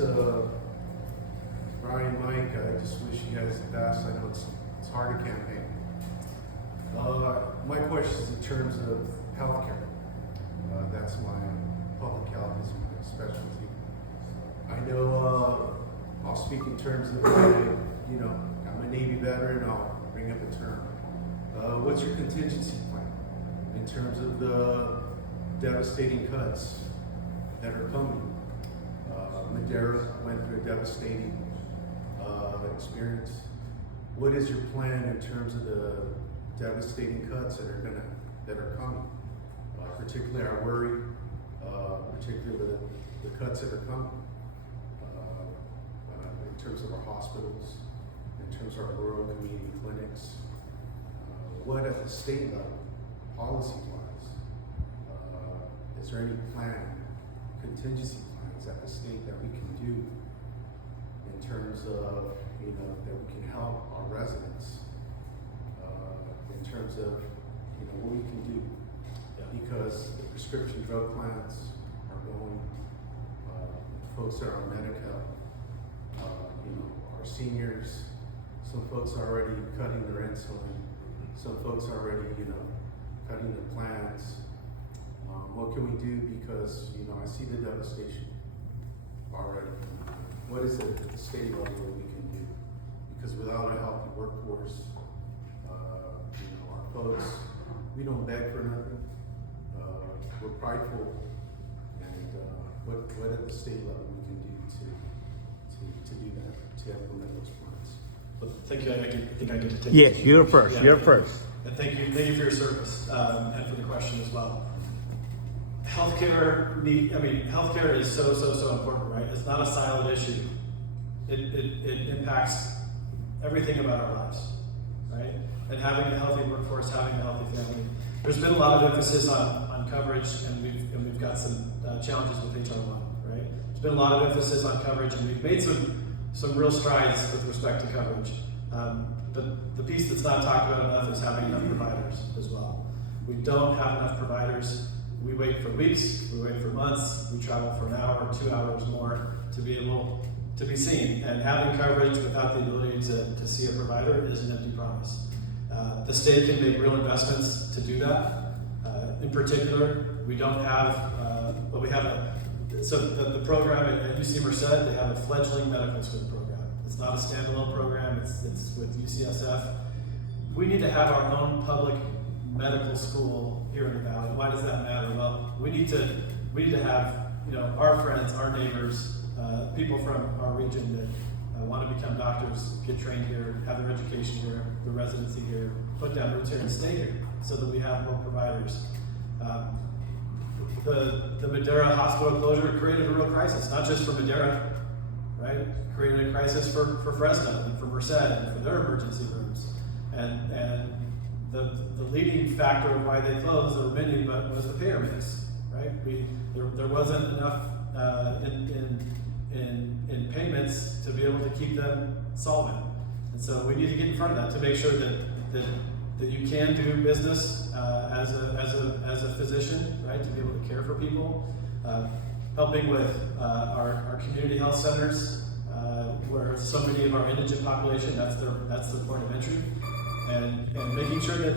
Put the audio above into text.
Thanks, Brian, Mike. I just wish you guys the best. I know it's hard to campaign. My question is in terms of healthcare. That's my public health is my specialty. I know I'll speak in terms of I'm a Navy veteran. I'll bring up a term. What's your contingency plan in terms of the devastating cuts that are coming? Madera went through a devastating experience. What is your plan in terms of the devastating cuts that are coming? Particularly, I worry, particularly the cuts that are coming in terms of our hospitals, in terms of our rural community clinics. What at the state level, policy-wise, is there any plan, contingency plans at the state that we can do in terms of, that we can help our residents, in terms of, what we can do? Because the prescription drug plans are going, folks that are on Medi-Cal, our seniors, some folks are already cutting their insulin, some folks are already, cutting their plans. What can we do? Because, I see the devastation already. What is it at the state level that we can do? Because without a healthy workforce, our folks, we don't beg for nothing. We're prideful, and what at the state level we can do to do that, to implement those plans. Well, thank you. I think I get to take. Yes, you're first. Yeah. You're first. And thank you for your service and for the question as well. Healthcare is so important, right? It's not a siloed issue. It impacts everything about our lives, right? And having a healthy workforce, having a healthy family. There's been a lot of emphasis on coverage, and we've got some challenges with HR1, right? There's been a lot of emphasis on coverage, and we've made some real strides with respect to coverage. But the piece that's not talked about enough is having enough providers as well. We don't have enough providers. We wait for weeks, we wait for months, we travel for an hour or 2 hours more to be able to be seen. And having coverage without the ability to see a provider is an empty promise. The state can make real investments to do that. In particular, we don't have, but we have the program at UC Merced, they have a fledgling medical school program. It's not a standalone program, it's with UCSF. We need to have our own public medical school here in the Valley. Why does that matter? Well, we need to have our friends, our neighbors, people from our region that want to become doctors, get trained here, have their education here, their residency here, put down roots here and stay here, so that we have more providers. The Madera hospital closure created a real crisis, not just for Madera, right? It created a crisis for Fresno and for Merced and for their emergency rooms. And the leading factor of why they closed, there were many, but was the payer mix, right? There wasn't enough in payments to be able to keep them solvent. And so we need to get in front of that to make sure that you can do business as a physician, right? To be able to care for people, helping with our community health centers, where so many of our indigent population, that's their point of entry, and making sure that